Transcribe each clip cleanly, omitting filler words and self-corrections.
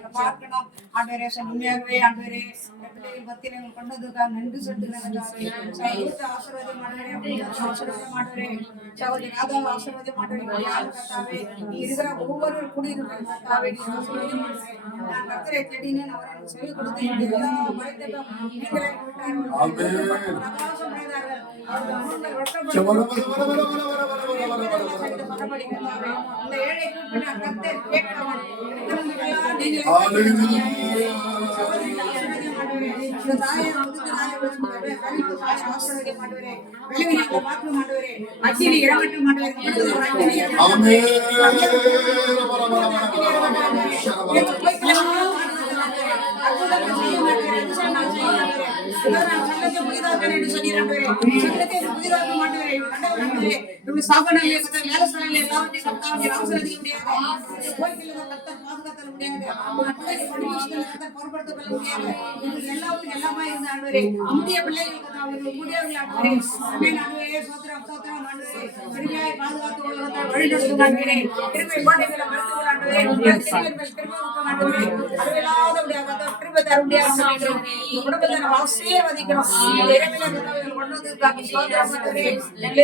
நாங்கள் பார்க்கணும். ஆண்டவரே உண்மையாகவே ஆண்டவரே பிள்ளைகள் மத்தியில் எங்கள் கொண்டதுக்காக நன்றி சொல்லுகிறேன். ஆசீர்வாதம் மாட்டவரே, ஆசீர்வாதம் மாட்டவரே, சகோதரி ராதாவை ஆசீர்வாதம் மாட்டவரே, கர்த்தாவே நீ இருக்கிற ஒவ்வொரு குடியிருக்கிற கர்த்தாவே நீ ஆசீர்வாதம் மாட்டவரே. நான் கர்த்தரை தேடினேன், அவர் எனக்கு செவி கொடுத்து எல்லா பயத்தையும் நீங்களே விட்டார்கள். பிரகாசம் அடைந்தார்கள். அவர்கள் அந்த ஏழை கர்த்தர் கேட்கிறவன்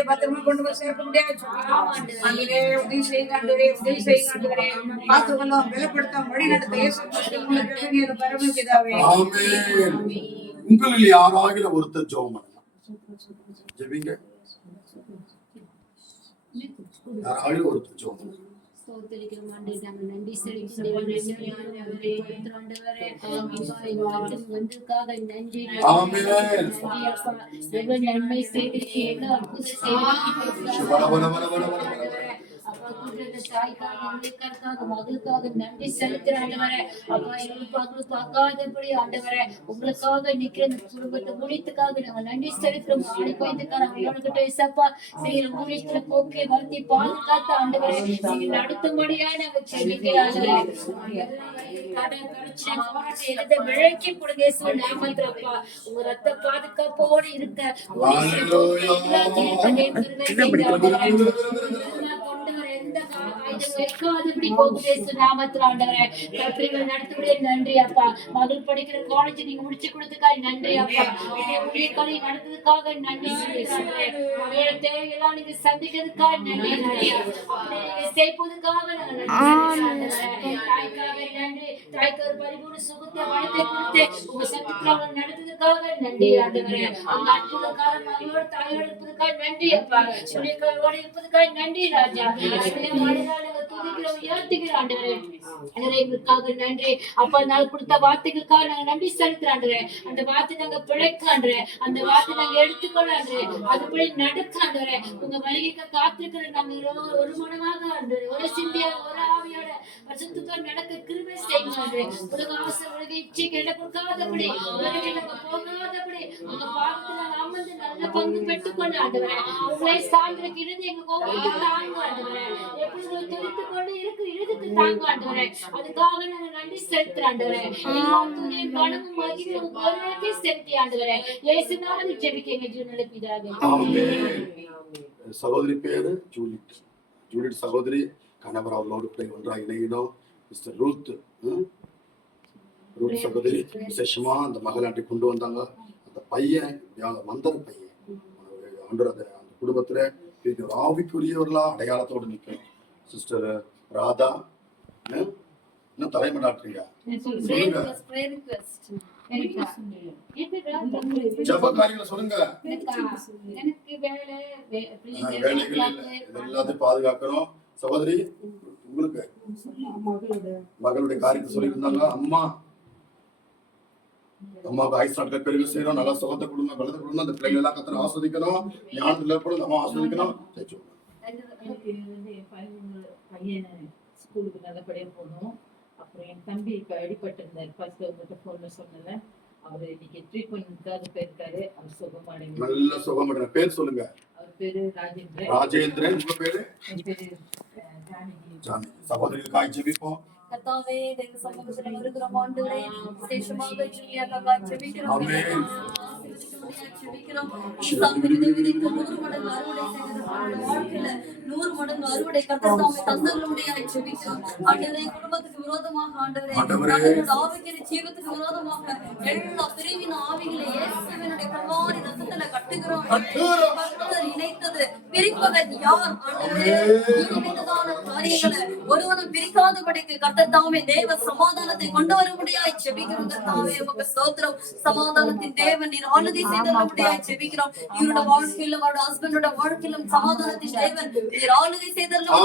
பத்திரமா கொண்டு போய் சேர்க்க முடியாது. உதவி செய்யுங்க, உதவி செய்யுங்க, பார்த்துக்கணும், வெளிப்படுத்த வழி நடத்த பரமபிதாவே. உங்களில் யாராகிற ஒருத்தர் ஜெபம் ஜெபிங்க. யாராகிற ஒருத்தர் ஜெபம் நன்றி நன்மை செய்து மகளுக்காக நன்றி செலுத்துறாண்டவரே. அப்பா எங்களுக்கு பார்க்காதபடி ஆண்டவரே உங்களுக்காக நிக்கிற குடும்பத்தை ஊழியத்துக்காக நாங்க நன்றி செலுத்துறோம். ஆடி பயந்துக்கார அவங்ககிட்ட இசப்பா செய்யற ஊழியத்துல போக்கை வளர்த்தி பாதுகாத்து ஆண்டவரே நீங்க நடத்தும்படியா நாங்க செலுக்கிறாங்க. விளக்கி கொடுங்க நாமத்திரப்பா உங்க ரத்த பாதுகாப்போடு இருக்க நன்றி அப்பா. மகள் படிக்கிற காலேஜ் நீங்க முடிச்சு கொடுத்ததுக்காக நன்றி அப்பா. நடந்ததுக்காக நன்றி. தேவையெல்லாம் நீங்க சந்திக்கிறதுக்காக நன்றி. செய்வதற்காக நன்றி. தாய்க்கு ஒரு பரிபூர்ண சுகத்தை வளத்தை கொடுத்து உங்க சந்திக்கிறாங்க நடந்ததுக்காக நன்றி ஆண்டவரே. அவங்க அற்புதக்கார மகளோட தாயோட இருப்பதுக்காக நன்றி அப்பா. சொல்லியோட இருப்பதுக்காக நன்றி ராஜா. நன்றி அப்பா. நாள் கொடுத்த வார்த்தைகளுக்காக நாங்க நன்றி செலுத்துறாண்டே. அந்த வார்த்தை நாங்க பிழைக்காண்டே, அந்த வார்த்தை நாங்க எடுத்துக்கொள்ளாண்டே, அதுபடி நடக்காண்டே. உங்க மளிகைக்கு காத்திருக்கிற நாங்க ஒரு மனமாக ஒரு சிந்தியா ஒரு ஆவியோட வருஷத்துக்காக நடக்க கிருபை செய்யுங்க. உலக ஆசை உலக இச்சைக்கு இடம் கொடுக்காதபடி உலகில் நாங்க போகாதபடி உங்க பாவத்துல நாங்க அமர்ந்து நல்ல பங்கு பெற்றுக்கொண்டு ஆண்டவரே உங்களை சார்ந்திருக்க இருந்து எங்க கோபத்தை தாங்க ஆண்டவரே. எப்படி துரித்து கொண்டு இருக்கு இழுத்து தாங்க ஆண்டவரே. அதுக்காக நாங்க நன்றி செலுத்துறாண்டவரே. பணமும் மகிழும் ஒருவருக்கே செலுத்தி ஆண்டவரே. இயேசுநாமத்தில் ஜெபிக்கிறேன் ஜீவனுள்ள பிதாவே. சகோதரி பேரு ஜூலிட். ஜூலிட் சகோதரி கணவர் அவளோடு பிள்ளை ஒன்றாக இணையினோம். மிஸ்டர் ரூத் சகோதரி விசேஷமா அந்த மகளாட்டி கொண்டு வந்தாங்க. அந்த பையன் மந்தர பையன் அந்த குடும்பத்துல ஒரு ஆவிக்குரியவர்களா அடையாளத்தோடு நிற்கும். சிஸ்டர் ராதா இன்னும் தலைமடாட்டுறீங்க ஜபக்காரிகளை சொல்லுங்க. எல்லாத்தையும் பாதுகாக்கணும். சகோதரி உங்களுக்கு மகளுடைய காரியத்தை சொல்லியிருந்தாங்க. அம்மாவுக்கு ஆயுசு நாட்கள் பெருமை செய்யணும், நல்லா சுகத்தை கொடுங்க, பலத்தை கொடுங்க, அந்த பிள்ளைகள் எல்லாம் கத்தனை ஆஸ்வதிக்கணும், ஞானத்துல எப்பொழுது அம்மா ஆஸ்வதிக்கணும். பையன் ஸ்கூலுக்கு நல்லபடியா போகணும். அப்புறம் என் தம்பி இப்ப அடிபட்டிருந்தாரு. ஃபர்ஸ்ட் உங்ககிட்ட போன்ல சொன்னல, அவரு இன்னைக்கு ட்ரீட்மெண்ட்காக போயிருக்காரு. அவர் சுகமடைங்க, நல்ல சுகமடைங்க. பேர் சொல்லுங்க. அவர் பேரு ராஜேந்திரன். ராஜேந்திரன். உங்க பேரு? என் பேரு ஜானகி. சகோதரிகளுக்காக ஜெபிப்போம். கர்த்தாவே தேவ சமூகத்துல வருகிறோம் ஆண்டவரே. விசேஷமாக ஜூலியாக்காக ஜெபிக்கிறோம். ஜெபிக்கிறோம். சங்கீதத்தை விதைத்து 100 மடங்கு அறுவடை செய்தது அவருடைய வாழ்க்கையில 100 மடங்கு அறுவடை கர்த்தர் தாமே தந்தருளும்படியாக ஜெபிக்கிறோம். ஆண்டவரே, குடும்பத்துக்கு விரோதமாக ஆண்டவரே, ஆவிக்குரிய ஜீவத்துக்கு விரோதமாக எல்லா பிரிவின் ஆவிகளை இயேசுவினுடைய கல்வாரி ரத்தத்துல கட்டுகிறோம். கர்த்தர் இணைத்தது பிரிப்பவர் யார்? ஆண்டவரே, இணைந்ததான காரியங்களை ஒருவனும் பிரிக்காதபடிக்கு கர்த்தர் தாமே தேவ சமாதானத்தை கொண்டு வரும்படியாக ஜெபிக்கிறோம். கர்த்தாவே, உமக்கு ஸ்தோத்திரம். சமாதானத்தின் தேவன் நீர் ஆளுகை செய்தருளும்படியாக ஜெபிக்கிறோம். இவருடைய வாழ்க்கையிலும் அவருடைய ஹஸ்பண்டோட வாழ்க்கையிலும் சமாதானத்தின் தேவன் நீர் ஆளுகை செய்தருளும்படியாக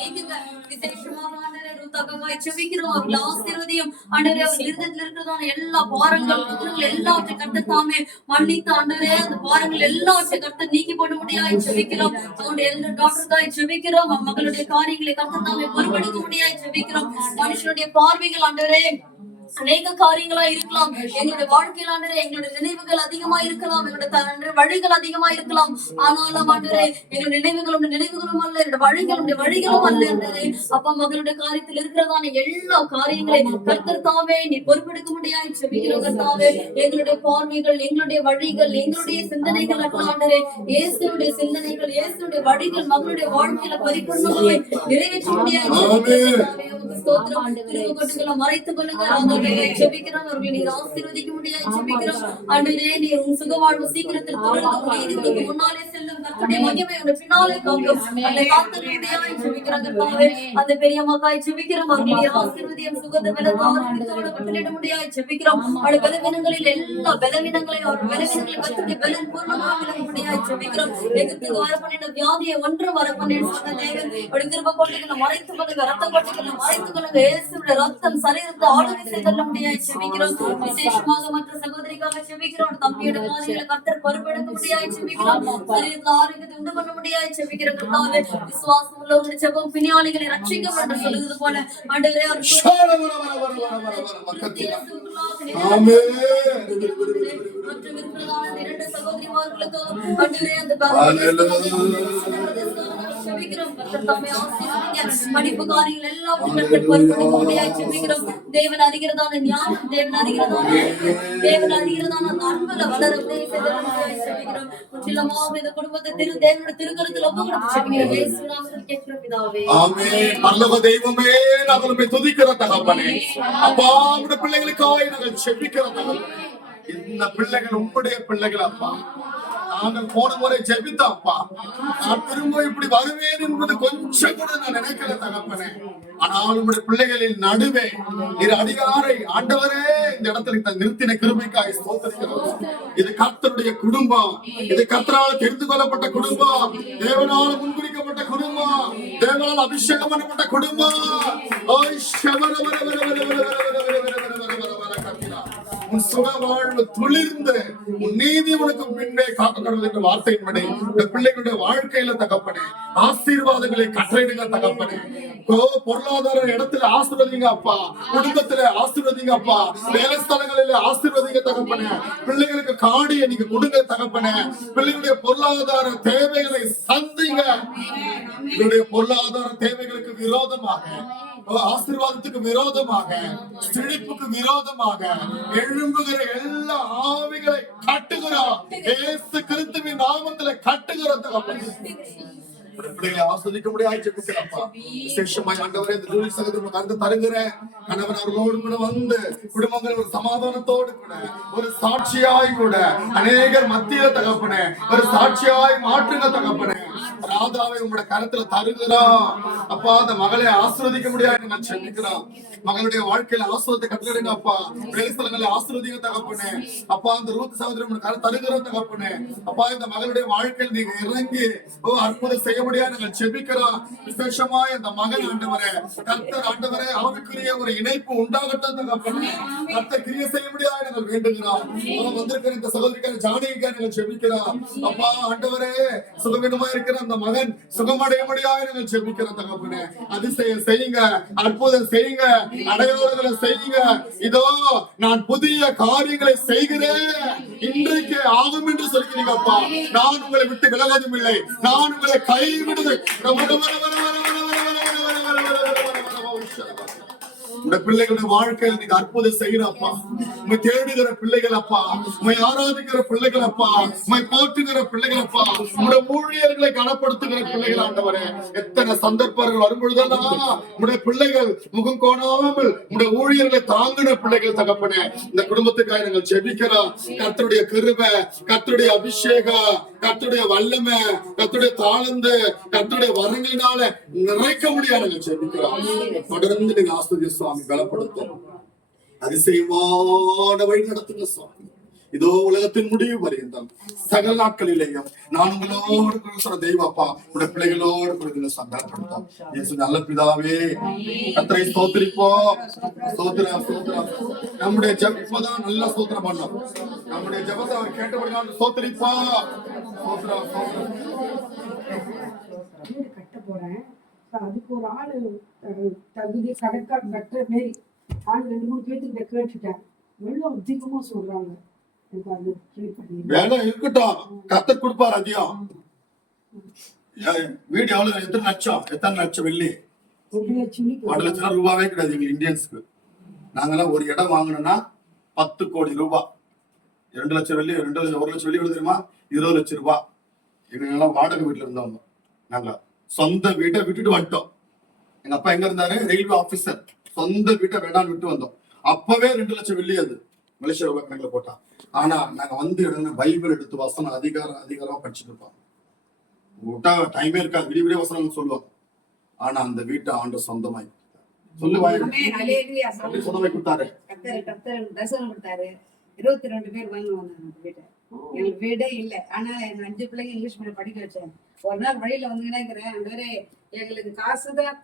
நீக்குங்க. விசேஷமாக ஆண்டவரே, ருத்தகமாய் ஜெபிக்கிறோம். அவர்களை ஆசீர்வதியும். ஆண்டவரே, அவர் இருதயத்தில் இருக்கிறதான எல்லா பாரங்கள் குற்றங்கள் எல்லாவற்றை கர்த்தர் தாமே மன்னித்து ஆண்டவரே, அந்த பாரங்கள் எல்லாவற்றை கர்த்தர் நீக்கி போட முடியாது ஜெபிக்கிறோம். அவருடைய எல்லா டாக்டருக்காய் ஜெபிக்கிறோம். மகளுடைய காரியங்களை கர்த்தர் தாமே பொறுப்பெடுக்க முடியாது ஜெபிக்கிறோம். மனுஷனுடைய பார்வைகள் ஆண்டவரே அநேக காரியங்களா இருக்கலாம். எங்களுடைய வாழ்க்கையில் ஆண்டவரே, எங்களுடைய நினைவுகள் அதிகமா இருக்கலாம், எங்களுடைய வழிகள் அதிகமா இருக்கலாம். ஆனாலும் ஆண்டவரே, எங்களுடைய நினைவுகளும் அல்ல, என்னுடைய வழிகளும் அல்ல ஆண்டவரே. அப்பா, மகளுடைய காரியத்தில் இருக்கிறதான எல்லா காரியங்களையும் கர்த்தர் தாமே நீ பொறுப்பெடுக்க முடியாது ஜெபிக்கிறோம். கர்த்தாவே, எங்களுடைய பார்வைகள், எங்களுடைய வழிகள், எங்களுடைய சிந்தனைகள் அல்ல ஆண்டவரே, இயேசுடைய சிந்தனைகள், இயேசுடைய வழிகள் மகளுடைய வாழ்க்கையில பரிபூர்ணமாய் நிறைவேற்ற முடியாது. ஸ்தோத்திரம். மறைத்துக் கொள்ளுங்க. ஜெபிக்கிறோம். அவர்களை நீர் ஆசீர்வதிக்க முடியாது ஜெபிக்கிறோம். ஆண்டவரே, நீர் உன் சுகவாழ்வு சீக்கிரத்தில் தொடர்ந்து நீதிக்கு முன்னாலே செல்லும். கர்த்தருடைய மகிமை உன் பின்னாலே காக்கும். அந்த காத்தல் முடியாது ஜெபிக்கிறோம். கர்த்தாவே, அந்த பெரிய மகாய் ஜெபிக்கிறோம். அவர்களை நீர் ஆசீர்வதியும். சுகத பலத்தோடு கட்டளையிட முடியாது ஜெபிக்கிறோம். அவருடைய பலவீனங்களில் எல்லா பலவீனங்களையும் அவர் பலவீனங்களை கர்த்தருடைய பலன் பூர்ணமாக விளக்க முடியாது ஜெபிக்கிறோம். எகிப்துக்கு வரப்பண்ணின வியாதியை ஒன்று வரப்பண்ணின சொன்ன தேவன் அவருடைய கிருபை கொள்ளைகளை மறைத்துக் கொள்ளுங்க. ரத்த கொள்ளைகளை மறைத்துக் கொள்ளுங்க. இயேசுவின் ரத்தம் சரீரத்தை ஆளுகை செய்தல்ல முடியாது ஜெபிக்கிறோம். விசேஷமாக மற்ற சகோதரிக்காக ஜெபிக்கிறோம். தம்பியோட காரியங்களை கர்த்தர் பொறுப்பெடுக்க முடியாது ஜெபிக்கிறோம். சரீரத்தில் ஆரோக்கியத்தை உண்டு பண்ண முடியாது ஜெபிக்கிறோம். கர்த்தாவே, விசுவாசம் உள்ளவருடைய ஜெபம் பிணியாளிகளை ரட்சிக்கும் என்று சொல்லுவது போல ஆண்டவரே, இரண்டு சகோதரிமார்களுக்கு ஆண்டவரே அந்த படிப்பு காரியங்கள் எல்லாவற்றையும் பொறுப்பெடுக்க முடியாது ஜெபிக்கிறோம். தேவன் அறிகிறதான ஞானம், தேவன் அறிகிறதான அன்புல வளர உதவி செய்கிறோம். முற்றிலுமாக இந்த குடும்பத்தை தேவனுடைய திருக்கரத்தில் ஒப்புக்கொடுத்து ஜெபிக்கிறோம். இயேசு நாமத்தில் கேட்கிறோம் பிதாவே, ஆமென். பரலோக தெய்வமே, நாங்கள் உம்மை துதிக்கிற தகப்பனே, அப்பா, உம்முடைய பிள்ளைகளுக்காக நாங்கள் ஜெபிக்கிற தகப்பனே. இந்த பிள்ளைகள் உம்முடைய பிள்ளைகள் அப்பா. நாங்கள் போன முறை ஜெபித்தப்பா, நான் திரும்ப இப்படி வருவேன் என்பது கொஞ்சம் கூட நான் நினைக்கல தகப்பனே. ஆனால் உங்களுடைய பிள்ளைகளின் நடுவே இரு அதிகாரை ஆண்டவரே இந்த இடத்துல நிறுத்தின கிருபைக்காய் ஸ்தோத்திரிக்கிறோம். இது கர்த்தருடைய குடும்பம், இது கர்த்தரால் தெரிந்து கொள்ளப்பட்ட குடும்பம், தேவனால் முன்குறிக்கப்பட்ட குடும்பம், தேவனால் அபிஷேகம் பண்ணப்பட்ட குடும்பம். உன் சுக வாழ்வு துளிர்ந்து உன் நீதி உனக்கு பின்னே காக்கப்படுவது என்ற வார்த்தையின்படி இந்த பிள்ளைகளுடைய வாழ்க்கையில தகப்பனே ஆசீர்வாதங்களை கட்டளையிடுங்க தகப்பனே. பொருளாதார இடத்துல ஆசீர்வதிங்க அப்பா, குடும்பத்துல ஆசீர்வதிங்க அப்பா, வேலை ஸ்தலங்களில ஆசீர்வதிங்க தகப்பனே. பிள்ளைகளுக்கு காணியை நீங்க கொடுங்க தகப்பனே. பிள்ளைகளுடைய பொருளாதார தேவைகளை சந்திங்க. என்னுடைய பொருளாதார தேவைகளுக்கு விரோதமாக, ஆசீர்வாதத்துக்கு விரோதமாக, செழிப்புக்கு விரோதமாக எழும்புகிற எல்லா ஆவிகளை கட்டுகிறோம். இயேசு கிறிஸ்துவின் நாமத்திலே கட்டுகிறோம் தகப்பனே. பிள்ளைகளை ஆஸ்வதிக்க முடியாது. விசேஷமாய் ஆண்டவரே, இந்த ஜூலி சகோதரி கருத்து தருகிறேன். கணவன் அவர்களோடு கூட வந்து குடும்பங்கள் ஒரு சமாதானத்தோடு கூட ஒரு சாட்சியாய் கூட அநேகர் மத்தியில தகப்பனே ஒரு சாட்சியாய் மாற்றுங்க தகப்பனே. ராதாவை உங்களுடைய கருத்துல தருகிறோம் அப்பா. அந்த மகளை ஆசீர்வதிக்க முடியாது நான் சொல்லிக்கிறோம். மகளுடைய வாழ்க்கையில ஆசீர்வாதத்தை கட்டளிடுங்க அப்பா. பிரேசலங்களை ஆசீர்வதிங்க தகப்பனே. அப்பா, அந்த ரூத் சகோதரி கருத்து தருகிறோம் தகப்பனே. அப்பா, இந்த மகளுடைய வாழ்க்கையில் நீங்க இறங்கி அற்புதம் செய்ய முடியாது நாங்கள் செபிக்கிறோம். விசேஷமாய் அந்த மகன் ஆண்டவரே, கர்த்தர் ஆண்டவரே, அவருக்குரிய ஒரு இணைப்பு உண்டாகட்டும் தகப்பனே. கர்த்தர் கிரியை செய்ய முடியாது நாங்கள் வேண்டுகிறோம். வந்திருக்கிற இந்த சகோதரிக்கார ஜானகிக்காக நாங்கள் செபிக்கிறோம் அப்பா. ஆண்டவரே, சுகவீனமா இருக்கிற அந்த மகன் சுகமடைய முடியாது நாங்கள் செபிக்கிறோம் தகப்பனே. அதிசயம் செய்யுங்க, அற்புதம் செய்யுங்க, அடையாளங்களை செய்யுங்க. இதோ நான் புதிய காரியங்களை செய்கிறேன், இன்றைக்கு ஆகும் என்று சொல்கிறீங்க அப்பா. நான் உங்களை விட்டு விலகுவதும் இல்லை, நான் உங்களை கைவிடுது. உடைய பிள்ளைகளுடைய வாழ்க்கையில் நீங்க அற்புதம் செய்யறப்பா. உண்மை தேடுகிற பிள்ளைகள் அப்பா, உண்மை ஆராதிக்கிற பிள்ளைகள் அப்பா, உண்மை போற்றுகிற பிள்ளைகள் அப்பா, உடைய ஊழியர்களை கனப்படுத்துகிற பிள்ளைகள் ஆண்டவரே. எத்தனை சந்தர்ப்பங்கள் வரும்பொழுதெல்லாம் உடைய பிள்ளைகள் முகம் கோணாமல் உடைய ஊழியர்களை தாங்கின பிள்ளைகள் தகப்பனே. இந்த குடும்பத்துக்காக நாங்கள் ஜெபிக்கிறோம். கர்த்தருடைய கிருபை, கர்த்தருடைய அபிஷேகம், கர்த்தருடைய வல்லமை, கர்த்தருடைய தாளந்து, கர்த்தருடைய வரங்களினால நிறைக்க முடியாது நாங்கள் ஜெபிக்கிறோம். தொடர்ந்து நீங்க ஆஸ்திரிய சுவாமி பலப்படுத்தும், அதிசயமான வழி நடத்துங்க சுவாமி. இதோ உலகத்தின் முடிவு வரையும் சகல நாட்களிலேயும் நான் உங்களோடு சொல்ற தெய்வப்பா, உடைய பிள்ளைகளோடு கூட சந்தர்ப்பப்படுத்தோம். இயேசு நல்ல பிதாவே, கர்த்தரை ஸ்தோத்திரிப்போம். ஸ்தோத்திரம் ஸ்தோத்திரம். நம்முடைய ஜெபம் நல்ல ஸ்தோத்திரம் பண்ணோம். நம்முடைய ஜெபத்தை அவர் கேட்டபடினால ஸ்தோத்திரிப்போம். ஸ்தோத்திரம் ஸ்தோத்திரம். வீடு கட்ட போறேன். அதுக்கு ஒரு ஆளு தகுதி கணக்காக கட்டுற மாரி ஆள் 2-3 பேருக்கு கேட்டுட்டேன். வெள்ளம் அதிகமா சொல்றாங்க. எனக்கு அது வேலை இருக்கட்டும், கர்த்தர் கொடுப்பார் அதிகம். வீடு எவ்வளவு, எத்தனை லட்சம் வெள்ளி? 1 லட்சம் ரூபாவே கிடையாது எங்க இந்தியன்ஸ்க்கு. நாங்கெல்லாம் ஒரு இடம் வாங்கணும்னா 10 கோடி ரூபாய். 2 லட்சம் வெள்ளி, 1 லட்சம் வெள்ளி தெரியுமா? 20 லட்சம் ரூபாய். எங்கெல்லாம் வாடகை வீட்டுல இருந்தவங்க. நாங்க சொந்த வீட்டை விட்டுட்டு வந்துட்டோம். எங்க அப்பா எங்க இருந்தாரு? Railway officer. சொந்த வீட்டை வேண்டான்னு விட்டு வந்தோம். அப்பவே 2 லட்சம் வெள்ளி அது மலேசியா ரூபாய் கணக்குல போட்டா. ஆனா நாங்க வந்து பைபிள் எடுத்து வசனம் அதிகாரமா படிச்சுட்டு இருப்போம். விட்டா டைமே இருக்காது, விடிய வசனம் சொல்லுவாங்க. ஆனா அந்த வீட்டை ஆண்டு சொந்தமாய் சொல்லுவாங்க. சொந்தமாய் கொடுத்தாரு. கர்த்தர் தரிசனம் கொடுத்தாரு. 22 பேர் வாங்குவாங்க வீட்டை. எங்களுக்கு வீடே இல்லை. ஆனா எங்க 5 பிள்ளைங்க இங்கிலீஷ் மீடியம் படிக்க வச்சேன். ஒரு நாள் வழியில வந்துங்கன்னா எங்களுக்கு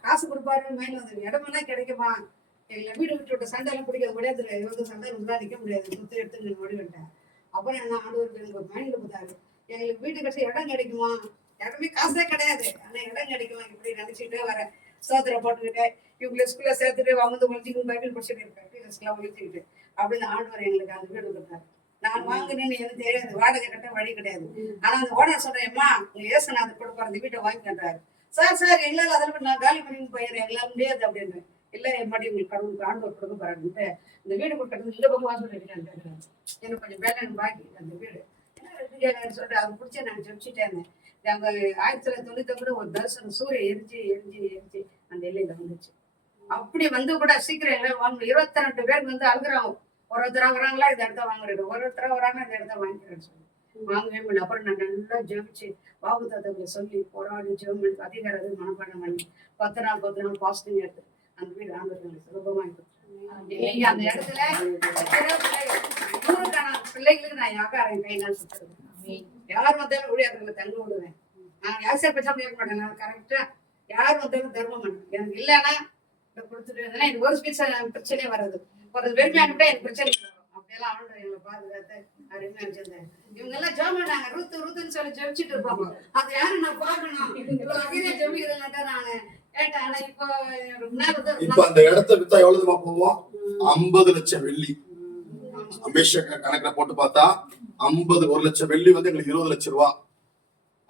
காசு கொடுப்பாருன்னு மைண்ட் வந்து இடமெல்லாம் கிடைக்குமா? எங்களை வீடு விட்டு சண்டை எல்லாம் பிடிக்காது. முடியாது, இவங்க சண்டை இருந்தா நிக்க முடியாது. சுத்தி எடுத்து முடிவிட்டேன். அப்புறம் என்ன ஆண்டவருக்கு எனக்கு ஒரு மைண்ட் கொடுத்தாரு. எங்களுக்கு வீட்டு கட்டி இடம் கிடைக்குமா? இடமே காசே கிடையாது, ஆனா இடம் கிடைக்குமா? இப்படி நினைச்சுட்டே வரேன். சோத்திர போட்டுக்கிட்டு இவங்களை ஸ்கூல்ல சேர்த்துட்டு வந்து ஒழிச்சுக்கிட்டு பைபிள் படிச்சுட்டு இருக்கேன். ஒழிச்சுக்கிட்டு அப்படின்னு ஆண்டவர் எங்களுக்கு அந்த வீடு கொடுத்தாரு. நான் வாங்கினேன்னு எனக்கு தெரியாது, வாடகை கட்ட வழி கிடையாது. ஆனா அந்த ஓனர் சொல்றேன்மா, உங்க ஏசுநாதர் கொடுப்பாரு, அந்த வீட்டை வாங்கிக்கின்றாரு. சார் எங்களால அதில் நான் காலி பண்ணி போயிடுறேன், எங்களால முடியாது அப்படின்னு. இல்ல எப்படி உங்களுக்கு கடவுளுக்கு ஆண்டவர் கொடுக்க போறாருன்ட்டு இந்த வீடு கொடுக்கறது இந்த பக்கம் வாசல் எடுக்கிறேன். எனக்கு கொஞ்சம் பேலன் பாக்கி அந்த வீடு என்ன சொல்லிட்டு அதை பிடிச்சி நான் ஜெபிச்சுட்டேன். நாங்க 1990 ஒரு தரிசனம் சூரிய எரிஞ்சு அந்த எல்லையில வந்துச்சு. அப்படி வந்து கூட சீக்கிரம் எல்லாம் வாங்க. 22 பேருக்கு வந்து அழுகுறாங்க. ஒருத்தரா வராங்களா இந்த இடத்த வாங்குறது, ஒருத்தரா வராங்க இந்த இடத்த வாங்கிக்கிறேன்னு சொல்லி வாங்கவே முடியல. அப்புறம் நான் நல்லா ஜெபிச்சு வாக்குத்தத்தங்களை சொல்லி போராடி ஜெபம் பண்ணி அதிகாரத்தை மனப்பாடம் பண்ணி 10 நாள் பாசிட்டிவ் எடுத்து அந்த வீடு ஆண்டவர்களுக்கு சுலபமாக அந்த இடத்துல பிள்ளைகளுக்கு நான் யாக்காரன் கையினால் சுத்துறது. யார் வந்தாலும் ஊழியர்களை தங்க விடுவேன். நான் யாசை பச்சா இருக்க மாட்டேன். நான் கரெக்டா யார் வந்தாலும் தர்மம் பண்ணேன். எனக்கு இல்லைன்னா கொடுத்துட்டு எனக்கு ஒரு பிரச்சனையே வராது. ஒரு வெறுமையானுட்டா எனக்கு பிரச்சனை வரும். அப்படியெல்லாம் ஆண்டு எங்களை பாதுகாத்து அருமையா வச்சிருந்தேன். இவங்க எல்லாம் ஜெபம் பண்ணாங்க. ருத்துன்னு சொல்லி ஜெபிச்சுட்டு இருப்பாங்க. அது யாரும் நான் பார்க்கணும். இவ்வளவு அகிரே ஜெபிக்கிறேன்ட்டா நானு கேட்டேன். ஆனா இப்ப அந்த இடத்த வித்தா எவ்வளவு போவோம்? 50 லட்சம் வெள்ளி. அபிஷேக கணக்குல போட்டு பார்த்தா 1 லட்சம் வெள்ளி வந்து எங்களுக்கு 20 லட்சம் ரூபாய்.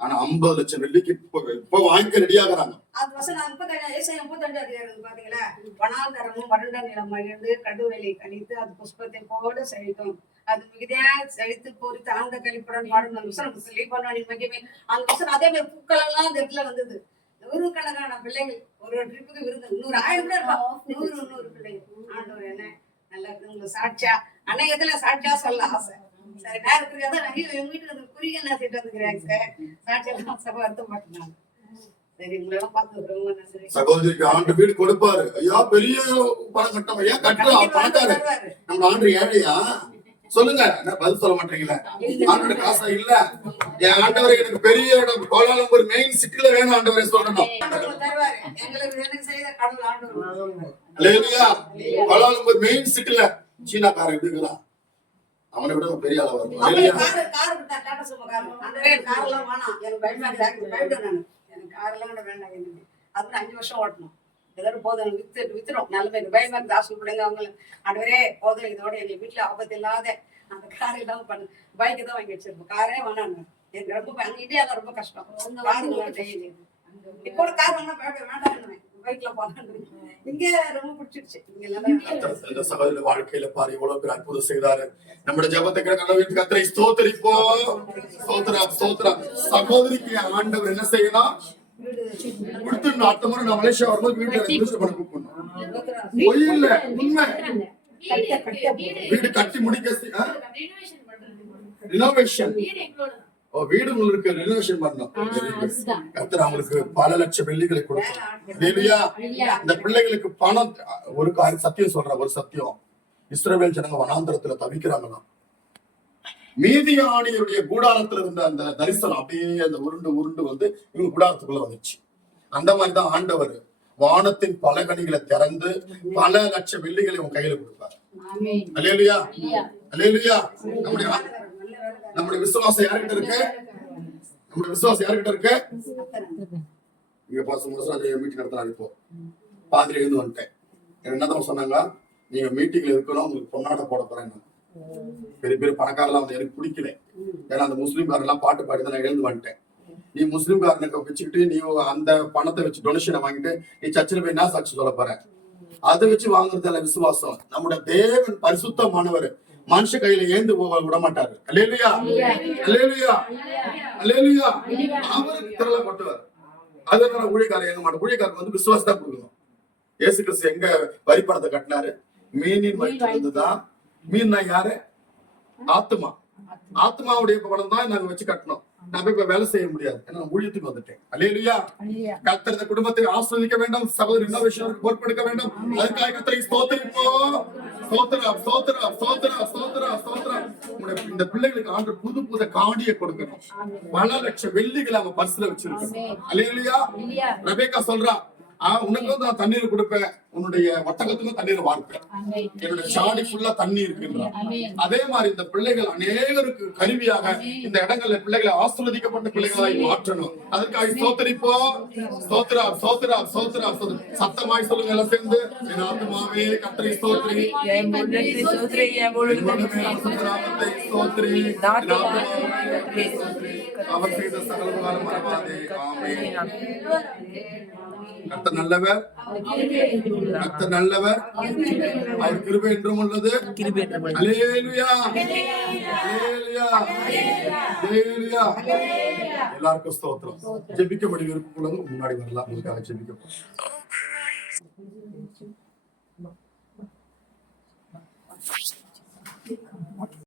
ஆனா 50 லட்சம் வெள்ளிக்கு இப்ப வாங்கிக்க ரெடி ஆகுறாங்க. அது வசனம் 35 அதிகாரம் பாத்தீங்களா? வனாந்தரமும் வறண்ட நிலம் மகிழ்ந்து கடுவேலை கழித்து அது புஷ்பத்தை போல செழிக்கும். அது மிகுதியா செழித்து பொறித்து ஆழ்ந்த கழிப்புடன் பாடும். அந்த வசனம் சொல்லி பண்ணி மகிமே அந்த வசனம் அதே மாதிரி பூக்கள் எல்லாம் அந்த இடத்துல வந்தது. 100 கணக்கான பிள்ளைகள் ஒரு ட்ரிப்புக்கு விருந்து 100,000 பேர் இருப்பாங்க. 100 பிள்ளைகள். ஆண்டவர் என்ன நல்லா இருக்கு. உங்களுக்கு சாட்சியா அன்னையத்துல சாட்சியா சொல்ல ஆசை. சரி நேரம் புரியாத எங்க வீட்டுக்கு குறிய என்ன திட்டு வந்துக்கிறாங்க சார். சாட்சியெல்லாம் சபை வருத்த மாட்டேனாங்க. சரி உங்களெல்லாம் பார்த்து சகோதரிக்கு ஆண்டு வீடு கொடுப்பாரு. ஐயா பெரிய பணம் கட்டம், ஐயா கட்டலாம் பணக்காரு. நம்ம ஆண்டு ஏழையா சொல்லுங்க, பதில் சொல்ல மாட்டீங்களா? ஆண்டோட காசா இல்ல. என் ஆண்டவரை எனக்கு பெரிய இடம் கோலாலம்பூர் மெயின் சிட்டில வேணும் ஆண்டவரை சொல்லணும். கோலாலம்பூர் மெயின் சிட்டில சீனாக்காரன் எடுக்கிறான். அவனை விட பெரிய ஆளா வரும். எனக்கு காரெல்லாம் கூட வேண்டாம். எனக்கு அது 5 வருஷம் ஓட்டணும். ஏதோட போதும் வித்துரும். நல்ல பயமா இருக்கு. ஹாஸ்பிட்டல் பிள்ளைங்க அவங்கள ஆண்டவரே போதும், இதோட எங்க வீட்டுல ஆபத்து இல்லாத அந்த கார் இல்லாம பண்ணு பைக்கு தான் வாங்கி வச்சிருப்போம். காரே வேணாங்க. எனக்கு ரொம்ப அங்க இந்தியாவில் ரொம்ப கஷ்டம். காரு டெய்லி இப்போ கார் வாங்கினா வேண்டாம். பைக்ல போனான்னு இங்க ரொம்ப பிடிச்சிருச்சு. இங்க நல்லா இந்த சகோதர வாழ்க்கையில பாரு எவ்வளவு பேர் அற்புதம் செய்தாரு. நம்முடைய ஜெபத்தை கேட்க கர்த்தரை ஸ்தோத்திரிப்போம். ஸ்தோத்திரம் ஸ்தோத்திரம். சகோதரிக்கு ஆண்டவர் என்ன செய்யணும்? கொடுத்து அடுத்த முறை நான் மலேசியா வரும்போது வீட்டுல ரெஜிஸ்டர் பண்ண கூப்பிடணும். பொய் இல்ல, உண்மை. வீடு கட்டி முடிக்க ரினோவேஷன். வீடு உங்களுக்கு ரெனோவேஷன் பண்ணணும். கர்த்தர் அவங்களுக்கு பல லட்சம் வெள்ளிகளை கொடுக்கணும். இந்த பிள்ளைகளுக்கு பணம். ஒரு சத்தியம் சொல்றேன், ஒரு சத்தியம். இஸ்ரவேல் ஜனங்க வனாந்தரத்துல தவிக்கிறாங்களாம். மீதியானியுடைய கூடாரத்துல இருந்த அந்த தரிசனம் அப்படியே அந்த உருண்டு உருண்டு வந்து இவங்க கூடாரத்துக்குள்ள வந்துச்சு. அந்த மாதிரிதான் ஆண்டவர் வானத்தின் பலகணிகளை திறந்து பல லட்சம் வெள்ளிகளை உங்க கையில கொடுப்பார். அல்லேலூயா, அல்லேலூயா. நம்முடைய விசுவாசம் யார்கிட்ட இருக்கு? நம்முடைய விசுவாசம் யார்கிட்ட இருக்கு? இங்க பாச முரசராஜ மீட்டிங் நடத்தினாரு. இப்போ பாதிரி எழுந்து வந்துட்டேன். என்னதான் சொன்னாங்க, நீங்க மீட்டிங்ல இருக்கணும், உங்களுக்கு பொன்னாட போட போறேன். பெரிய பெரிய பணக்காரெல்லாம் வந்து எனக்கு பிடிக்கல. ஏன்னா அந்த முஸ்லீம்காரெல்லாம் பாட்டு பாடி தான் நான் எழுந்து வந்துட்டேன். நீ முஸ்லீம்காரனுக்கு வச்சுக்கிட்டு நீ அந்த பணத்தை வச்சு டொனேஷனை வாங்கிட்டு நீ சர்ச்சில் போய் என்ன சாட்சி சொல்ல போற? அதை வச்சு வாங்குறதுல விசுவாசம். நம்முடைய தேவன் பரிசுத்தமானவர், மனுஷ கையில ஏந்து விட மாட்டாரு. அல்லேலூயா, அல்லேலூயா, அல்லேலூயா. அவருக்கு திரள கொட்டுவார். அதனால ஊழியக்காரர் எங்க மாட்டோம். ஊழியக்காரருக்கு வந்து விசுவாசம் தான் கொடுக்கணும். இயேசு கிறிஸ்து எங்க வரி பணத்தை கட்டினாரு? மீனின் வயிற்று இருந்துதான். மீன் யாரு? ஆத்மா. ஆத்மாவுடைய பணம் தான் நாங்க வச்சு கட்டணும். நான் இப்ப வேலை செய்ய முடியாது, ஏன்னா ஊழியத்துக்கு வந்துட்டேன். அல்லேலூயா. கர்த்தர் இந்த குடும்பத்தை ஆஸ்வதிக்க வேண்டும். சகோதரி இன்னோவேஷனுக்கு பொறுப்பெடுக்க வேண்டும். அதுக்காக கர்த்தரை ஸ்தோத்திரிப்போம். ஸ்தோத்திரம், ஸ்தோத்திரம், ஸ்தோத்திரம், ஸ்தோத்திரம், ஸ்தோத்திரம். இந்த பிள்ளைகளுக்கு ஆண்டு புது புது காணியை கொடுக்கணும். பல லட்சம் வெள்ளிகளை அவங்க பர்ஸ்ல வச்சிருக்கணும். அல்லேலூயா. ரெபேக்கா சொல்றா, உனக்கும் நான் தண்ணீர் கொடுப்பேன், உன்னுடைய ஒட்டகத்துக்கும் தண்ணீர் வார்ப்பேன், என்னுடைய சாடி ஃபுல்லா தண்ணி இருக்குன்றான். அதே மாதிரி இந்த பிள்ளைகள் அநேகருக்கு கருவியாக இந்த இடங்கள்ல பிள்ளைகளை ஆசீர்வதிக்கப்பட்ட பிள்ளைகளாய் மாற்றணும். அதுக்காக ஸ்தோத்திரிப்போம். ஸ்தோத்திரா, ஸ்தோத்திரா, ஸ்தோத்திரா. சத்தமாய் சொல்லுங்க எல்லாம் சேர்ந்து. என் ஆத்துமாவே கர்த்தரை ஸ்தோத்திரி, அவர் செய்த சகல உபகாரம் மறவாதே. ஆமென். கர்த்தர் நல்லவர், கர்த்தர் நல்லவர், அவர் கிருபை என்றும் உள்ளது. அல்லேலூயா, அல்லேலூயா, அல்லேலூயா. எல்லாருக்கும் ஸ்தோத்திரம். ஜெபிக்கப்படி விருப்பம் முன்னாடி வரலாம், உங்களுக்காக ஜெபிக்கப்படும்.